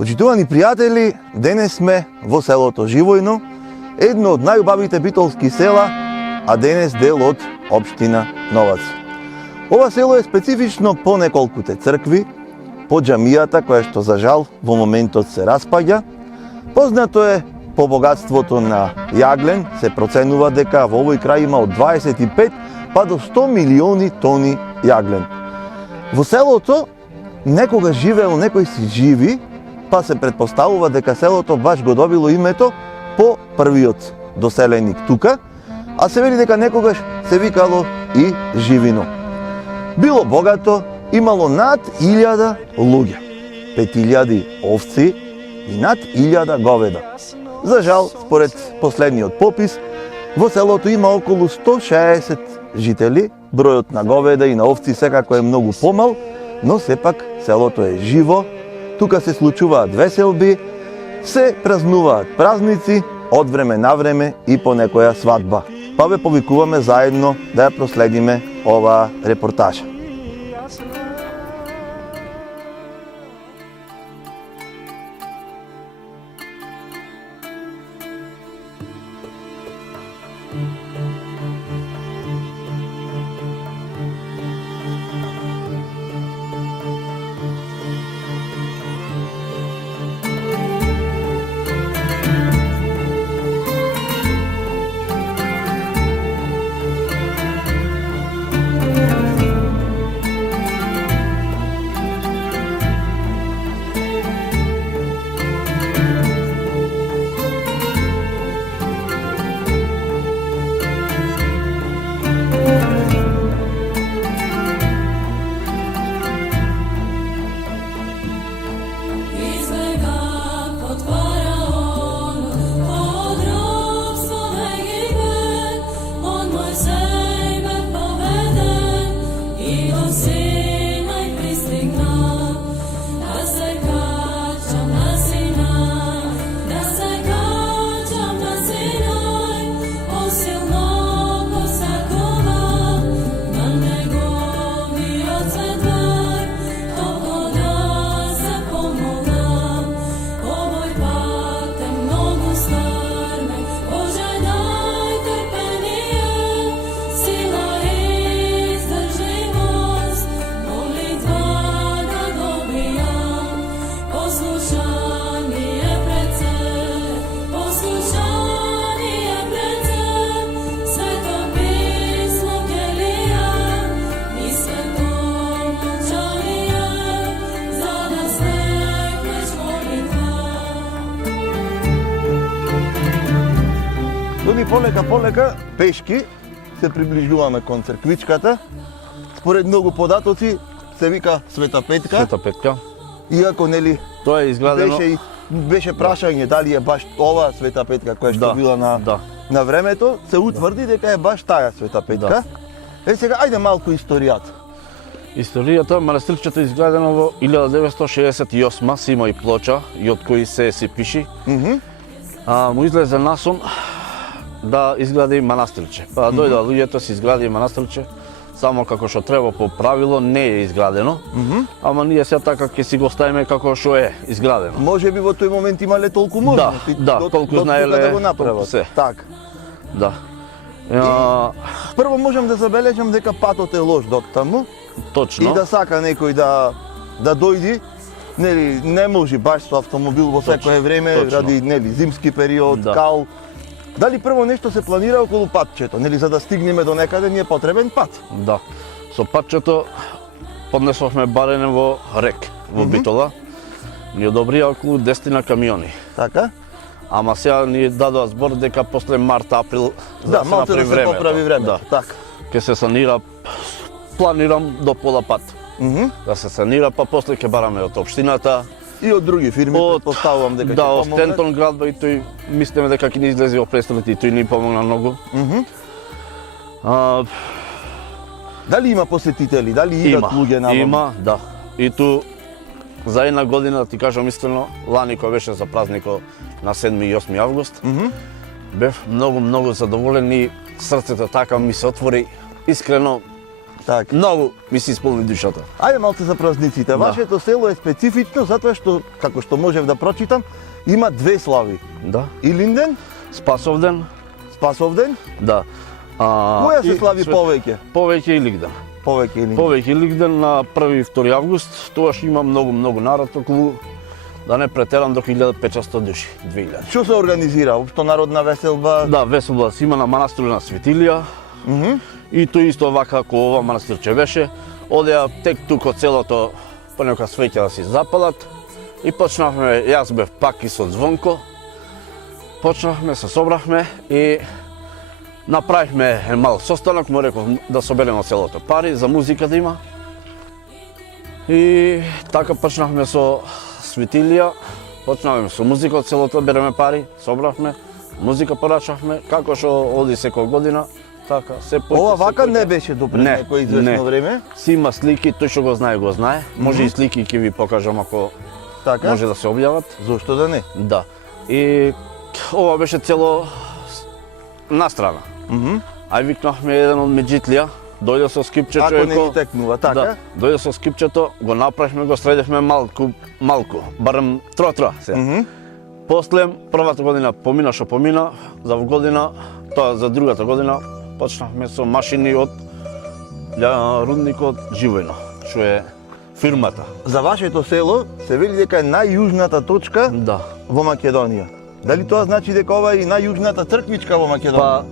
Почитувани пријатели, денес сме во селото Живојно, едно од најубавите битолски села, а денес дел од општина Новац. Ова село е специфично по неколкуте цркви, по џамијата која што за жал во моментот се распаѓа. Познато е по богатството на јаглен, се проценува дека во овој крај има од 25 па до 100 милиони тони јаглен. Во селото некогаш живеел некој си живи, па се претпоставува дека селото баш го добило името по првиот доселеник тука, а се вели дека некогаш се викало и Живино. Било богато, имало над 1000 луѓе, 5000 овци и над 1000 говеда. За жал, според последниот попис, во селото има околу 160 жители, бројот на говеда и на овци секако е многу помал, но сепак селото е живо, тука се случуваат веселби, се празнуваат празници, од време на време и по некоја свадба. Па ве повикуваме заедно да ја проследиме оваа репортажа. Полека, пешки, се приближуваме кон црквичката. Според многу податоци се вика Света Петка. Света Петка. Иако нели тоа е изградено. Беше прашање дали е баш ова Света Петка која што била на времето, се утврди дека е баш таа Света Петка. Сега ајде малку историјата. Историјата, манастирчето е изградено во 1968, си има и плоча и од кои се пиши. Му излезе насон да изгради манастирче. Па дојдоа луѓето, се изгради манастирче, само како што треба по правило не е изградено, ама ние сега така ќе си го ставиме како што е изградено. Може би во тој момент имале толку можности, толку знаеле да го направат. се. Така. Да. Прво можам да забележам дека патот е лош доттаму. Точно. И да сака некој да дојди, нели не може баш со автомобил во секое време, ради нели зимски период, кал. Дали прво нешто се планира околу патчето, нели за да стигнеме до некаде ни е потребен пат? Да. Со патчето поднесовме барене во Рек, во Битола. Ни одобрија околу 10 камиони. Така? Ама сега ни дадоа збор дека после март, април да се направи време. Да, поправи времето. Така. Ке се санира, планирам до пола пат. Да се санира, па после ќе бараме од општината. И од други фирми, предпоставувам дека ќе помогнат. Да, од Стентон градба и тој мислиме дека ќе ни излезе во престрелите и тој ни помогна многу. Дали има посетители, дали идат луѓе наваму? Има, да. И ту за една година, да ти кажам искрено, лани кој беше за празникот на 7 и 8 август, бев многу задоволен и срцето така ми се отвори. Искрено, Така. Многу ми се исполни душата. Ајде малце за празниците. Вашето село е специфично затоа што, како што можев да прочитам, има две слави. Да. Илинден, Спасовден, Спасовден. да. Која се слави повеќе? Повеќе Илинден. Повеќе Илинден. Повеќе Илинден на 1 и 2 август, тогаш има многу народ, околу, да не претерам, до 1500 души, 2000. Што се организира? Општо народна веселба? Да, веселба си има на манастир на Светилија. И тој исто вака како ова манастирче беше. Одеа тек тука целото понека свеќа да си запалат. И почнавме, јас бев пак и со Звонко. Почнавме, се собрахме и направивме мал состанок, му реков да собереме од целото пари за музика да има. И така почнавме со Светилија, почнавме со музика од целото, береме пари, собравме, музика порачавме, како што оди секоја година, така, се појде. Ова вака не беше до пред некој известно време? Си има слики, тој што го знае. Може и слики ќе ви покажам ако Така? може да се објават. Зошто да не? Да. И ова беше цело настрана. Ај викнавме еден од Меджитлија, дојде со скипче Ако не човеко. ги текнува, така? Да, дојде со скипчето, го направивме, го средевме малку, барем тро се. После првата година помина што помина, за година, тоа за другата година почнавме со машини од рудникот Живојно, што е фирмата. За вашето село се вели дека е најјужната точка Да. во Македонија. Дали тоа значи дека ова е и најјужната црквичка во Македонија? Па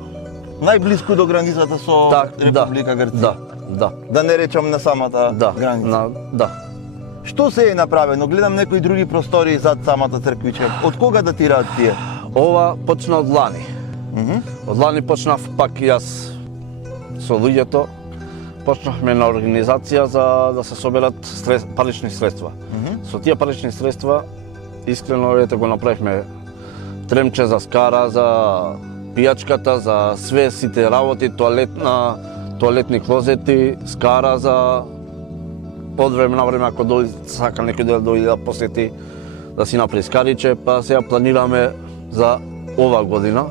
Најблиску до границата со Република Грција. Да. Да не речам на самата Да. граница. Да. Што се е направено? Гледам некои други простори зад самата црквичка. Од кога датираат тие? Ова почна од лани. Од лани почнав пак јас со луѓето. Почнавме на организација за да се соберат парични средства. Со тие парични средства, искрено ете го направивме тремче за скара, за пијачката, за све сите работи, тоалетни клозети, скара за од време на време ако сака некој да дојде да посети, да си направи скариче, па сега планираме за ова година,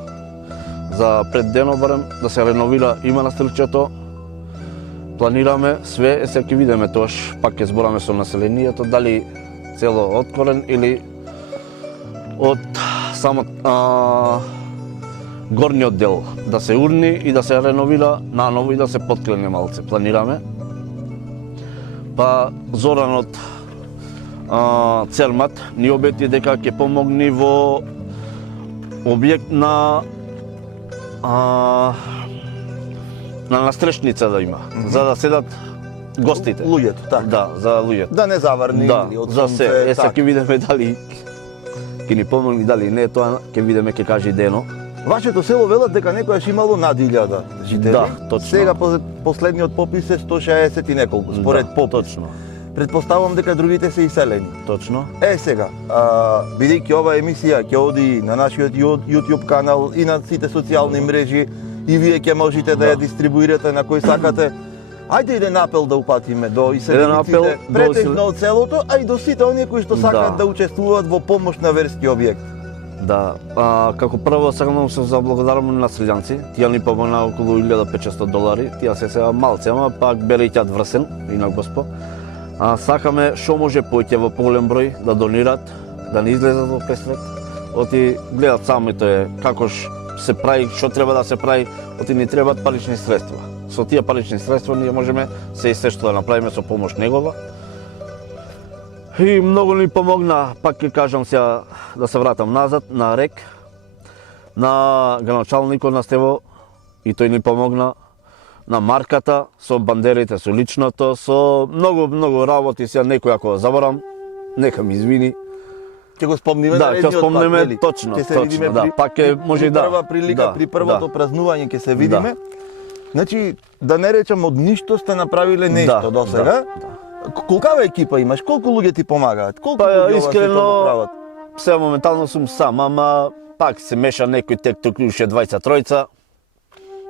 за пред денот барем, да се реновира и манастирчето. Планираме све, сега ќе видиме тоаш, пак ќе збораме со населението, дали цело од корен или од само горниот дел да се урни и да се реновира наново и да се подкрене малце. Планираме. Па Зоран од Цермат ни обети дека ќе помогни во објект на настрешница да има, за да седат гостите. Луѓето, така. Да, за луѓето. Да не заврни Да, или од за сонце. се. Сега така. ќе видиме дали ќе ни помогне, дали не, тоа ќе видиме, ќе каже Дено. Вашето село велат дека некојаш имало над 1000 жители. Да, точно. Сега последниот попис е 160 и неколку, според Да, попис. точно. Предпоставувам дека другите се иселени. Точно. Сега, бидејќи ова емисија ќе оди на нашиот YouTube канал и на сите социјални мрежи и вие ќе можете да ја дистрибуирате на кој сакате. Ајде еден апел да упатиме до иселениците, апел до претежно од селото, а и до сите оние кои што сакаат Да. да учествуваат во помош на верски објект. Да, како прво сакам да се заблагодарам на селјанци. Тие ни помогна околу $1500. Тие се сега малце, ама пак берејќат врсен и на Господ. Сакаме што може поќе во поголем број да донират, да не излезат во пресвет. Оти гледат самите како се прави, што треба да се прави, оти ни требаат парични средства. Со тие парични средства ние можеме се и се што да направиме со помош негова. И многу ни помогна, пак ќе кажам сега да се вратам назад на РЕК, на граначалникот на Стево, и тој ни помогна, на марката, со бандерите, со личното, со многу работи, сега некој ако заборам, нека ми извини. Ќе го спомниме Да, на ќе редниот спомнеме пат, нели? точно, Ќе се точно, видиме да, пак ќе може при да. прва прилика, Да, при првото да. празнување ќе се видиме. Значи, да не речам од ништо сте направиле нешто Да, до сега. Колкава екипа имаш? Колку луѓе ти помагаат? Колку Па, луѓе ова се искрено, тоа го прават? Сега моментално сум сам, ама пак се меша некој тек тук уште 23-ца.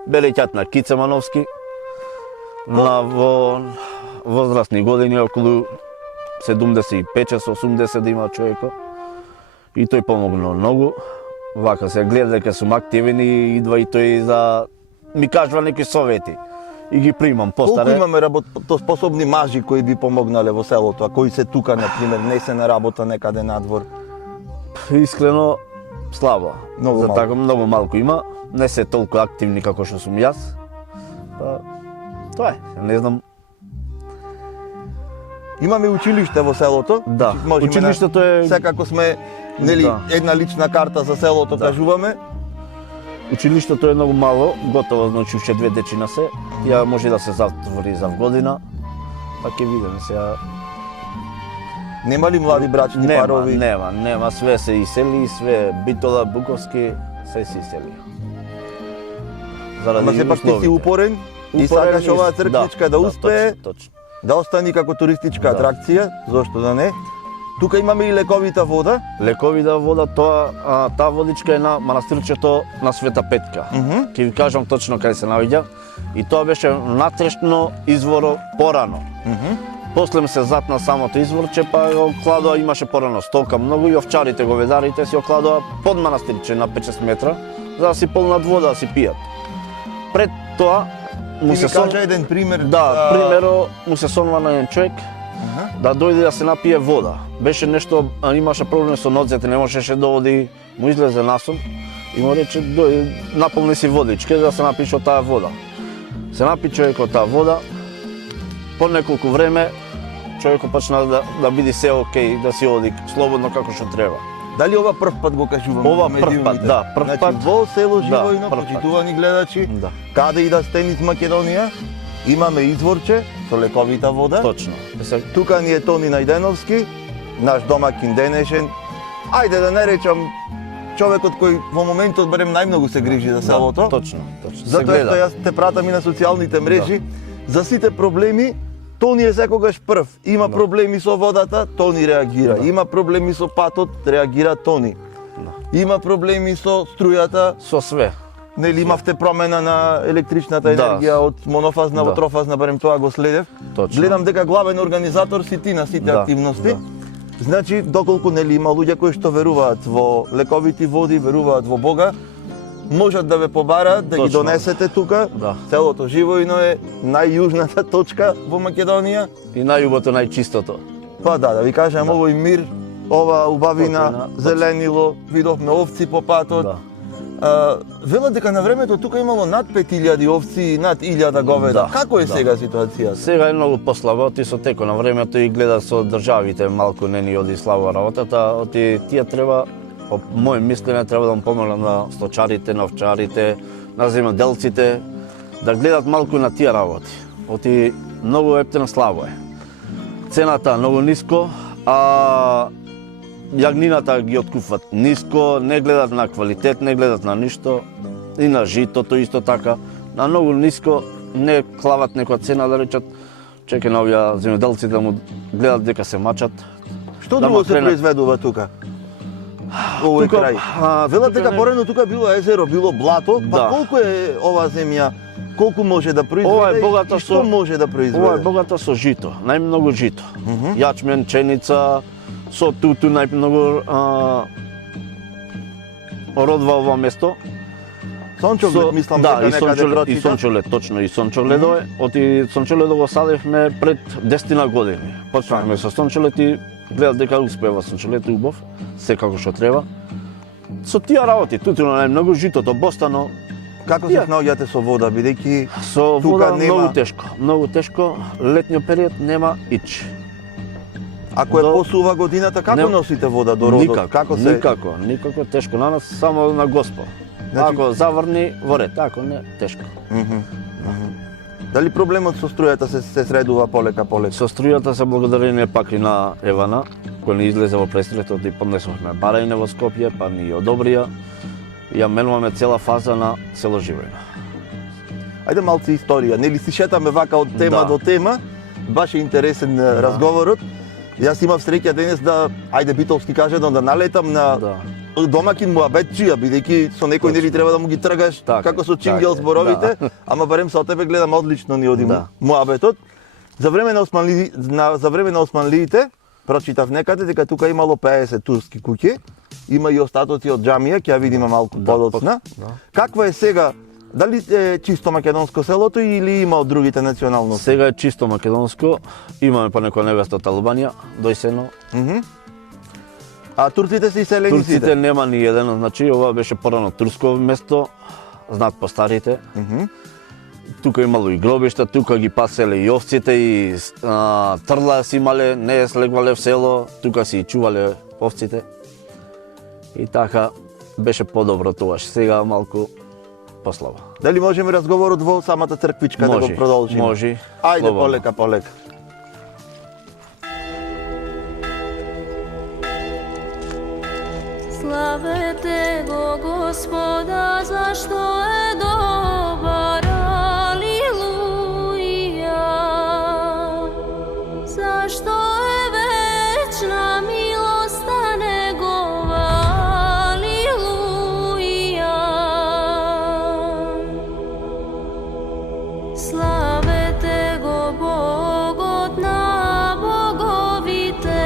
Белеќат на Кице Мановски. На во возрастни години, околу 75-80 да има човеко. И тој помогна многу. Вака се гледа дека сум активен и идва и тој за ми кажува некои совети. и ги примам Колку постаре. имаме работоспособни мажи кои би помогнале во селото, а кои се тука, на пример, не се на работа некаде надвор? Искрено слабо. Многу За малку. така многу малку има, не се толку активни како што сум јас. Па тоа е, не знам. Имаме училиште во селото. Да, Значи, можеме училиштето е- секако сме, нели, Да. една лична карта за селото, Да. кажуваме. Училиштето е многу мало, готово, значи уште 2 дечина се. Ја може да се затвори за година. Па ќе видиме сега. Нема ли млади брачни Нема, парови? нема, све се исели, све Битола, Буковски, се се исели. Ама сепак ти си упорен и сакаш оваа црквичка да успее, Точно. да остане како туристичка Да. атракција, зошто да не? Тука имаме и лековита вода. Лековида вода, таа водичка е на манастирчето на Света Петка. Ќе ви кажам точно каде се наоѓа. И тоа беше натрешно изворо порано. После ми се затна самото изворче, па го окладоа, имаше порано стока многу и овчарите, говедарите си окладоа под манастирче на 5-6 метра, за да си полнат вода да си пијат. Пред тоа Ти му ми се кажа еден пример. Да, примеро му се сонва на еден човек да дојде да се напие вода. Беше нешто, имаше проблем со ноците, не можеше да оди, му излезе насон и му рече дојди, наполни си водичке да се напиеш од таа вода. Се напи човек од таа вода, по неколку време човекот почна да биде се окей, да си оди слободно како што треба. Дали ова прв пат го кажуваме? Ова во прв пат, медиумите? да, прв Значи, пат. во село Да, Живојно, прв пат. почитувани гледачи, Да. каде и да сте низ Македонија, имаме изворче со лековита вода. Точно. Се Тука ни е Тони Најденовски, наш домакин денешен. Ајде да не речам човекот кој во моментот барем најмногу се грижи за селото. Да, точно. Се Затоа гледа. што јас те пратам и на социјалните мрежи, за сите проблеми, Тони е секогаш прв. Има проблеми со водата, Тони реагира. Да. Има проблеми со патот, реагира Тони. Има проблеми со струјата, Со све. нели имавте промена на електричната Да. енергија од монофазна во Да. трофазна, барем тоа го следев. Точно. Гледам дека главен организатор си ти на сите Да, активности. да. Значи, доколку нели има луѓе кои што веруваат во лековити води, веруваат во Бога, можат да ве побараат, да ги Точно. донесете тука. Да. Селото Живојно е најјужната точка во Македонија. И најубото, најчистото. Па да ви кажам, Да. овој мир, ова убавина, Спокојна, зеленило, видовме овци по патот. Да. Велат дека на времето тука имало над 5000 овци и над 1000 говеда. Да, Како е да. сега ситуацијата? Сега е многу послабо, оти со теко на времето и гледа со државите малку не ни оди слабо работата, оти тие треба, по моје мислење, треба да му помогнат на сточарите, на овчарите, на земјоделците, да гледат малку на тие работи. Оти многу ептено слабо е. Цената многу ниско, а јагнината ги откупват ниско, не гледат на квалитет, не гледат на ништо, и на житото исто така, на многу ниско, не клават некоја цена да речат, чеке на овие земјоделци да му гледат дека се мачат. Што Да друго му се кренат. произведува тука? Овој Тука, крај. Велат дека не- порано тука било езеро, било блато, па Да. колку е оваа земја, колку може да произведе Ова е богата и што со- може да Ова е произведе? богата со жито, најмногу жито. Јачмен, пченица, со туту најмногу родва ова место. Сончоглед, мислам да, дека и некаде сончолед, и прочитав. сончолед, точно, и сончоледо е. Оти сончоледо го садевме пред 10 години. Почнавме со сончолед и гледат дека успева сончолед убав, секако што треба. Со тие работи, тутуно најмногу житото, бостано, Како се снаоѓате со вода, бидејќи со Тука вода нема- многу тешко, летниот период нема ич. ако е до- посува годината, како Не- носите вода до родот? Никако, Како се никако тешко на нас, само на Господ. Значи- Ако заврни, во ред, ако не, тешко. Дали проблемот со струјата се средува полека? Со струјата се благодарение пак и на Евана, кој ни излезе во пресретот и поднесовме барање во Скопје, па ни одобрија. И ја менуваме цела фаза на село Живојно. Ајде малце историја, нели си шетаме вака од тема Да. до тема, баш е интересен разговорот. Јас имав среќа денес да, ајде битолски кажано, да налетам на Да. домакин муабетчија, бидејќи со некој нели треба да му ги тргаш Така, како со чингел така е, зборовите, да. ама барем со тебе гледам одлично ни оди Да. муабетот. За време на османлиите прочитав некаде дека тука имало 50 турски куќи, има и остатоци од џамија, ќе ја видиме малку подоцна. да. Каква е сега Дали е чисто македонско селото или има од другите националности? Сега е чисто македонско, имаме па некоја невеста од Албанија, дојсено. А турците се иселени Турците сите? нема ни еден, значи ова беше порано турско место, знаат по старите. Тука имало и гробишта, тука ги паселе и овците и трла си имале, не слегвале в село, тука си чувале овците. И така беше подобро тоа, сега малку послаба. Дали можеме разговорот во самата црквичка да го продолжиме? Може. Ајде, слободно. полека, полека. Славете го Господа, зашто е добар, алилуја. Зашто е вечна милоста негова, алилуја. Славете го Богот на боговите,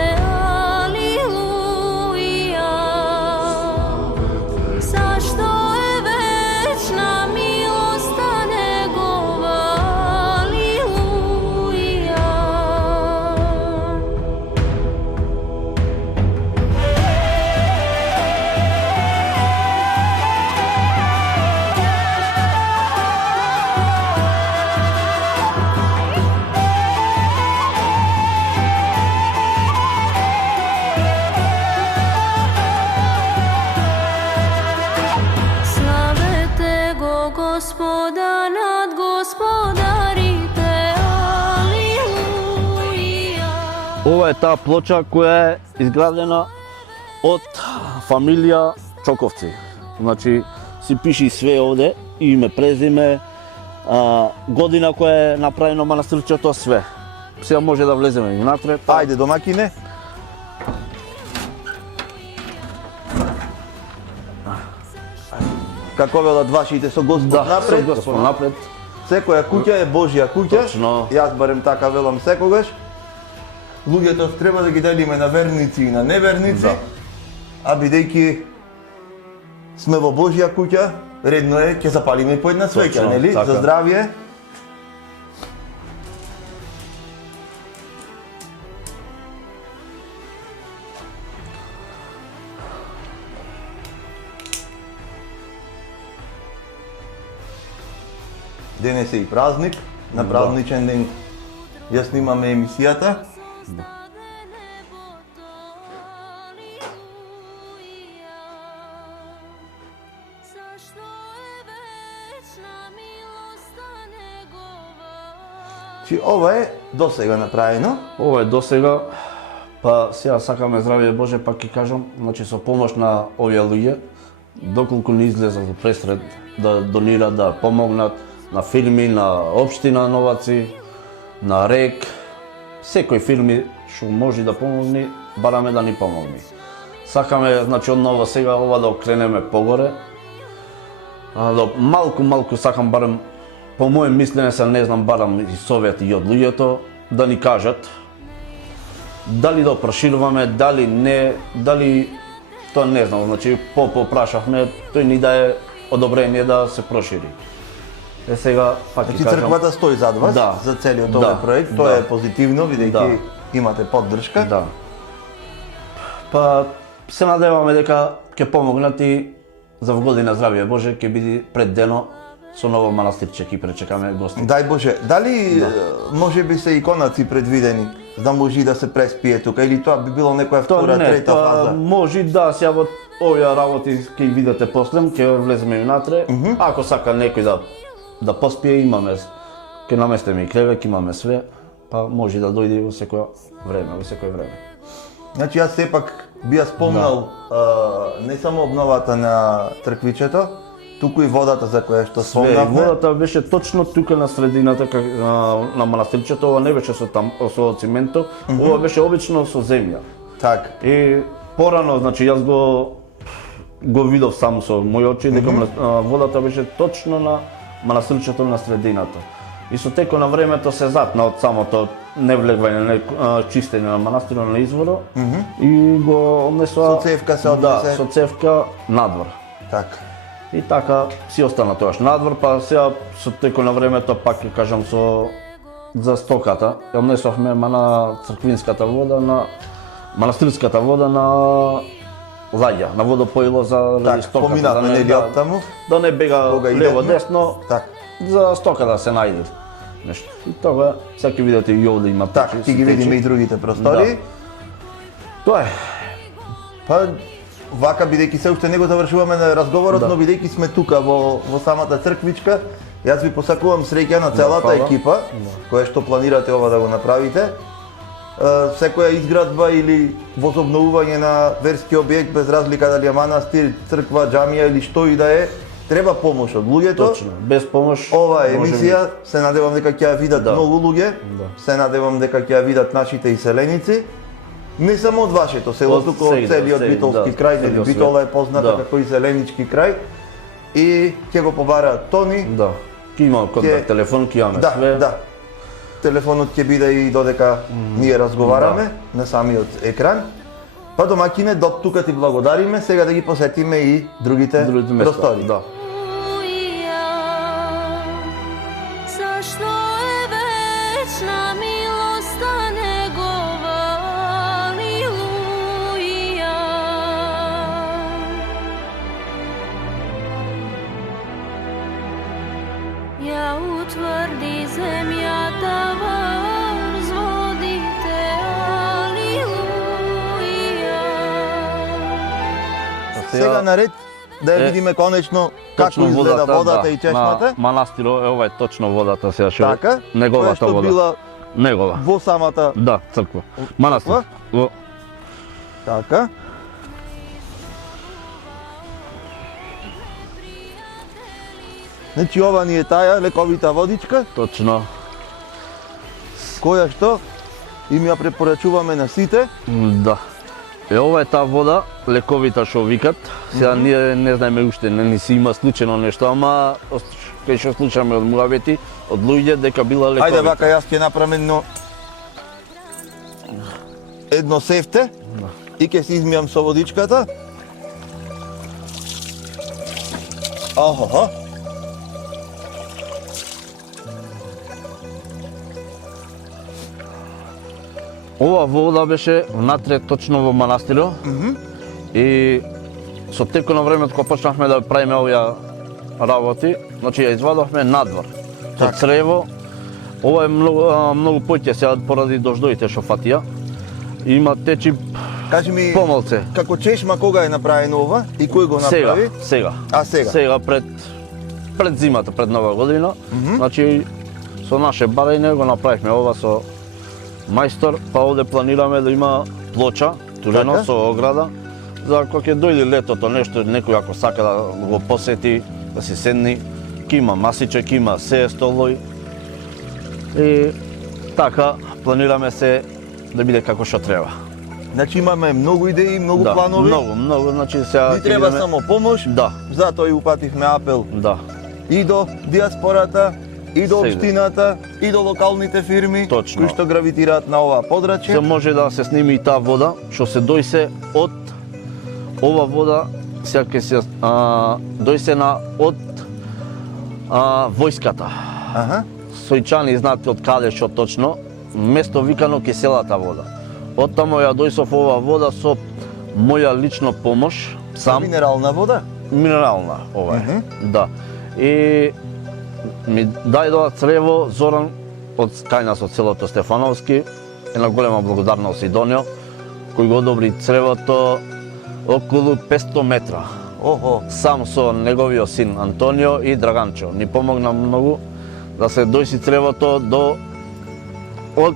алилуја. Зашто е вечна милоста негова, алилуја. Славете го Господа над господарите, алилуја. Ова е таа плоча која е изградена од фамилија Чоковци. Значи, си пише све овде, име, презиме, година која е направено манастирчето, све. Сега може да влеземе и внатре. Ајде, домакине. Како велат вашите, со Господ Да, напред? со Господ напред. Секоја куќа е Божја куќа. Точно. Јас барем така велам секогаш. Луѓето треба да ги делиме на верници и на неверници. Да. А бидејќи сме во Божја куќа, редно е ќе запалиме и по една свеќа, Точно, нели? така. За здравје. Денес е и празник, на празничен ден ја снимаме емисијата. Зашто е вечна милоста негова. Чи ова е досега направено. Ова е досега, па сега сакаме здравје Боже, пак ќе кажам, значи со помош на овие луѓе, доколку не излезат во пресред да донират, да помогнат на фирми, на општина Новаци, на РЕК, секој фирми што може да помогне, бараме да ни помогне. Сакаме, значи, одново сега ова да окренеме погоре, да малку сакам барем, по моје мислене се не знам, барам и совет и од луѓето, да ни кажат дали да прошируваме, дали не, дали тоа не знам, значи попрашавме, тој ни дае одобрение да се прошири. Е сега пак Значи ќе кажам, црквата стои зад вас Да. за целиот Да. овој проект. Тоа Да. е позитивно бидејќи Да. имате поддршка. да. Па се надеваме дека ќе помогнат и за вгодина здравје Боже, ќе биде пред дено со ново манастирче ќе пречекаме гости. Дај Боже, дали може би се иконаци предвидени за да може и да се преспие тука или тоа би било некоја втора, трета фаза? може да сега во овие работи ќе ги видите после, ќе влеземе и внатре. Ако сака некој да поспие, имаме, ќе наместиме и кревет, имаме све, па може да дојде во секој време, во секој време. Значи јас сепак би ја спомнал не само обновата на црквичето, туку и водата за која што Све, и спомнавме. водата беше точно тука на средината на манастирчето, ова не беше со цименто, ова беше обично со земја. Така. И порано, значи јас го видов сам со мои очи дека водата беше точно на манастирчето на средината. И со текот на времето се затна од самото невлегвање, чистење на манастирот на изворот и го однесоа Со цевка се однесе. Да, со цевка надвор. Така. И така си остана тоаш надвор, па сега со текот на времето пак ќе кажам за стоката. Ја однесовме на црквинската вода, на манастирската вода на лаѓа, на водопоило за Так, стоката. поминавме нели од таму. Да не бега Кога лево идевме? десно, Так. за стока да се најде нешто. И тога сега ќе видите и овде има Так, печи, ти ги се видиме тече. и другите простори. Тоа е. Па вака бидејќи се уште не го завршуваме на разговорот, Да. но бидејќи сме тука во самата црквичка, јас ви посакувам среќа на целата фала. екипа која што планирате ова да го направите. Секоја изградба или возобновување на верски објект, без разлика дали е манастир, црква, џамија или што и да е, треба помош од луѓето. Точно, без помош. Ова може емисија се надевам дека ќе ја видат Да. многу луѓе. Да. Се надевам дека ќе ја видат нашите иселеници. Не само од вашето село, Од туку од сегде, целиот сегде, битолски да, крај, нели целиот Битола е свет. позната Да. како иселенички крај. И ќе го побараат Тони. Да. Ќе има контакт телефон, ќе имаме Да, све. да. Телефонот ќе биде и додека ние разговараме на самиот екран. Па домаќине, до тука ти благодариме, сега да ги посетиме и другите места. простори. Да. Zašto je večna milost ta njegova, aleluja. Ja utvrdi zemlja tava, vzvodite, aleluja. Сега наред да ја Е, видиме конечно како Точно изгледа водата да, и чешмата. На манастиро, ова е точно водата сега што Така, која неговата што вода. била Негова. во самата Да, црква. Манастир. Црква? Во така. Значи ова ни е таа лековита водичка, точно. која што им ја препорачуваме на сите. Да. Ова е таа вода, лековита што викат. Сега ние не знаеме уште, не си има случајно нешто, ама кај што слушаме од муабети, од луѓе дека била лековита. Ајде вака јас ќе направам едно сефте и ќе се измијам со водичката. Ахаха. Ова вода беше внатре точно во манастиро. И со текот на времето кога почнавме да правиме овие работи, значи ја извадовме надвор. Со Така. црево. Ова е многу поќе сега поради дождовите што фатија. Има течи Кажи ми, помалце. како чешма кога е направено ова и кој го Сега, направи? сега. А сега? Сега пред зимата, пред нова година. Значи со наше барање го направивме ова со мајстор, па овде планираме да има плоча, турено Така. со ограда, за кога ќе дојде летото нешто, некој ако сака да го посети, да си седни, ќе има масиче, ќе има се столови. И така планираме се да биде како што треба. Значи имаме многу идеи, многу Да, планови. многу, значи сега Ни ќе треба видиме- само помош. Да, Затоа и упативме апел да. и до диаспората, и до Сега. општината, и до локалните фирми Точно. кои што гравитираат на оваа подрачје. Се може да се сними и таа вода што се дојсе од ова вода сега ќе се дојсена од војската. Аха. Сојчани знаат од каде што точно, место викано Киселата вода. Од таму ја дојсов ова вода со моја лична помош, сам Минерална вода. минерална ова е. Да. И ми дајдоа црево Зоран од кај нас од селото Стефановски, една голема благодарност Сидонио, кој го одобри цревото околу 500 метра. Охо. Сам со неговиот син Антонио и Драганчо. Ни помогна многу да се дојси цревото до од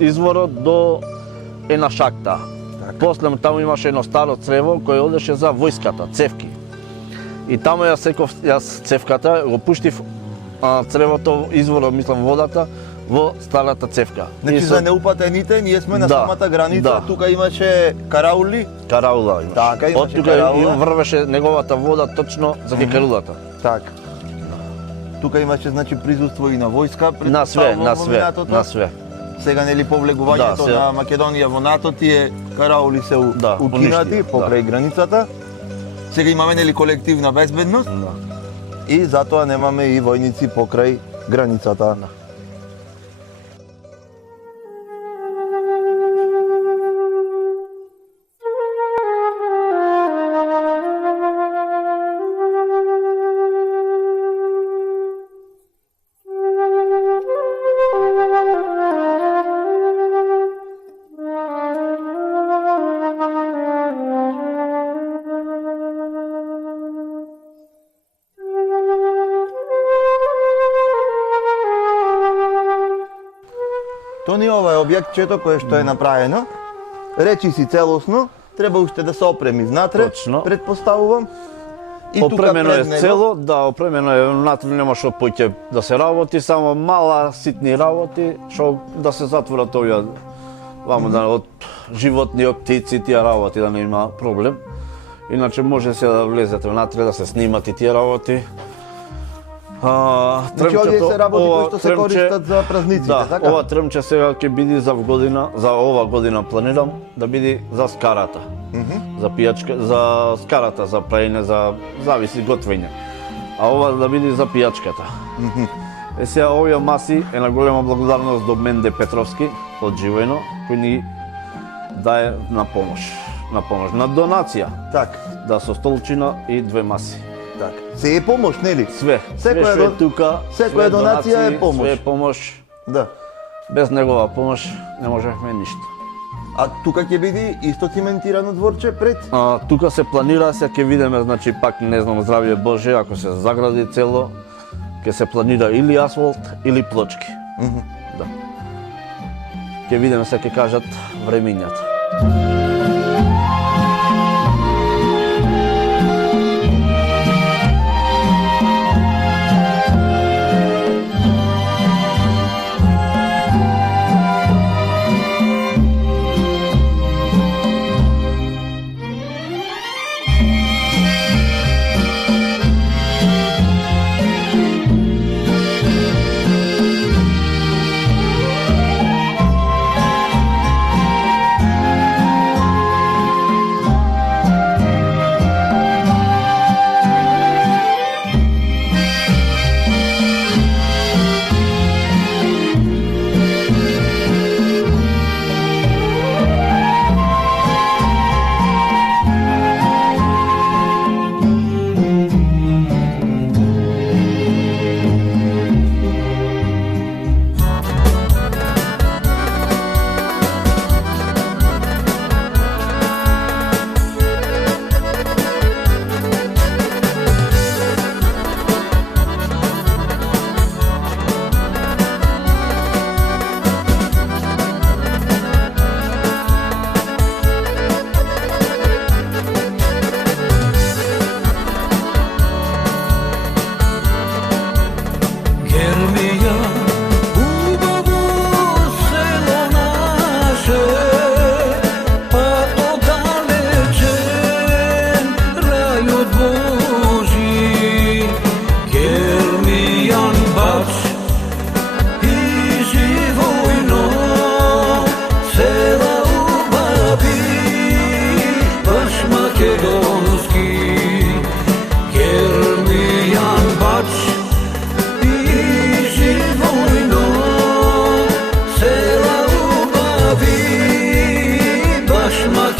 изворот до една шакта. После таму имаше едно старо црево кој одеше за војската, цевки. И таму ја секов јас цевката, го пуштив цревото, изворот, мислам водата, во старата цевка. Значи И со за неупатените ние сме на Да, самата граница, да. тука имаше караули. караула имаше. Така, имаше Од тука караула. им врвеше неговата вода точно за кекарулата. Така. Тука имаше значи присуство и на войска пред На све, на све, НАТО. на све. Сега нели повлегувањето Да, сега. на Македонија во НАТО тие караули се Да, укинати уништија, покрај границата. Сега имаме нели колективна безбедност и затоа немаме и војници покрај границата. Тони, ова е објектчето кое што е направено. Речи си целосно, треба уште да се опреми внатре, Точно. предпоставувам. И тука Опремено пред е него- цело, да, опремено е внатре, немаше поќе да се работи, само мала ситни работи, што да се затворат овие вамо да од животни, од птици, тие работи да не има проблем. Иначе може се да влезете внатре да се снимат и тие работи. Значи овие се работи кои што се користат за празниците, да, така? ова трмче сега ќе биде за година, за ова година планирам да биде за скарата. За пијачка, за скарата, за праење, за зависи готвење. А ова да биде за пијачката. Е сега овие маси е на голема благодарност до Менде Петровски од Живојно, кој ни дае на помош, на донација, Така, да со столчина и 2 маси. така. Се е помош, нели? Све, Секоја све што е дон- тука, секоја све донација е донации, помош. Све е помош. Да. Без негова помош не можехме ништо. А тука ќе биде исто циментирано дворче пред? Тука се планира, се ќе видиме, значи пак не знам, здравје Боже, ако се загради цело, ќе се планира или асфалт или плочки. Да. Ќе видиме, се ќе кажат времињата.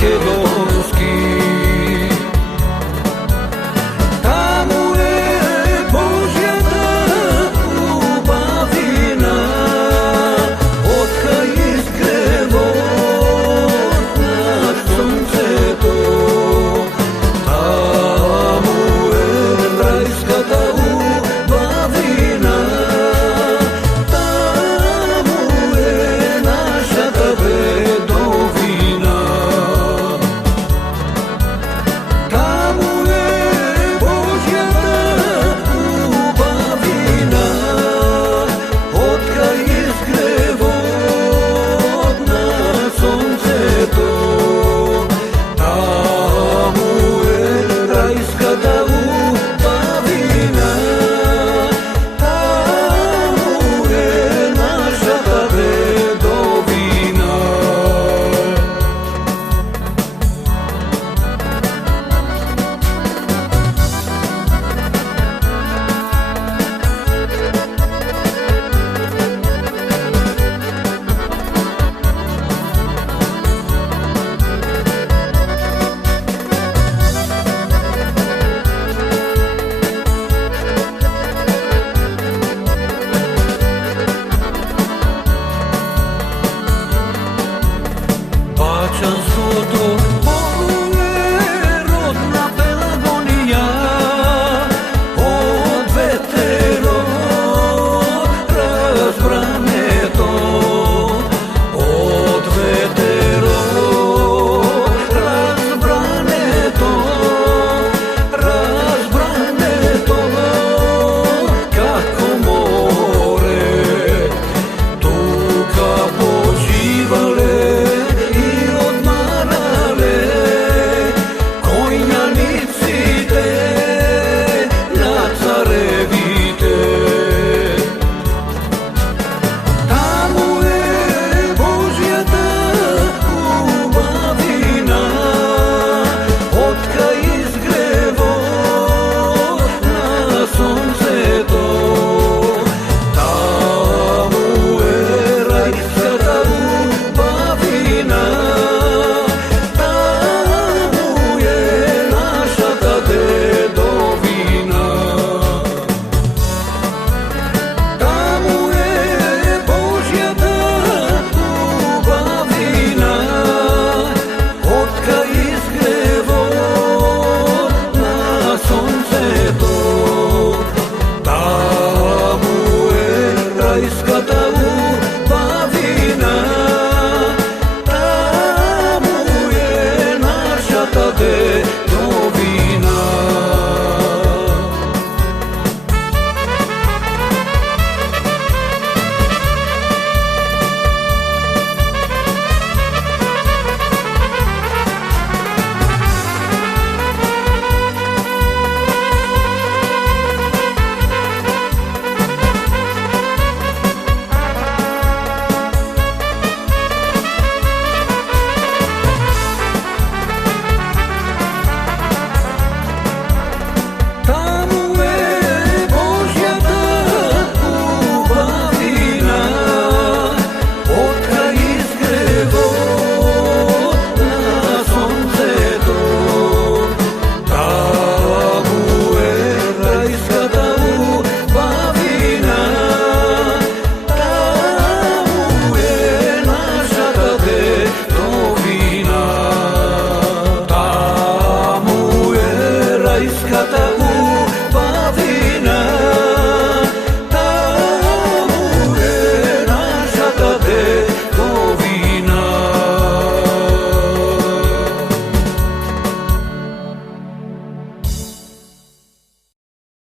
Makedonski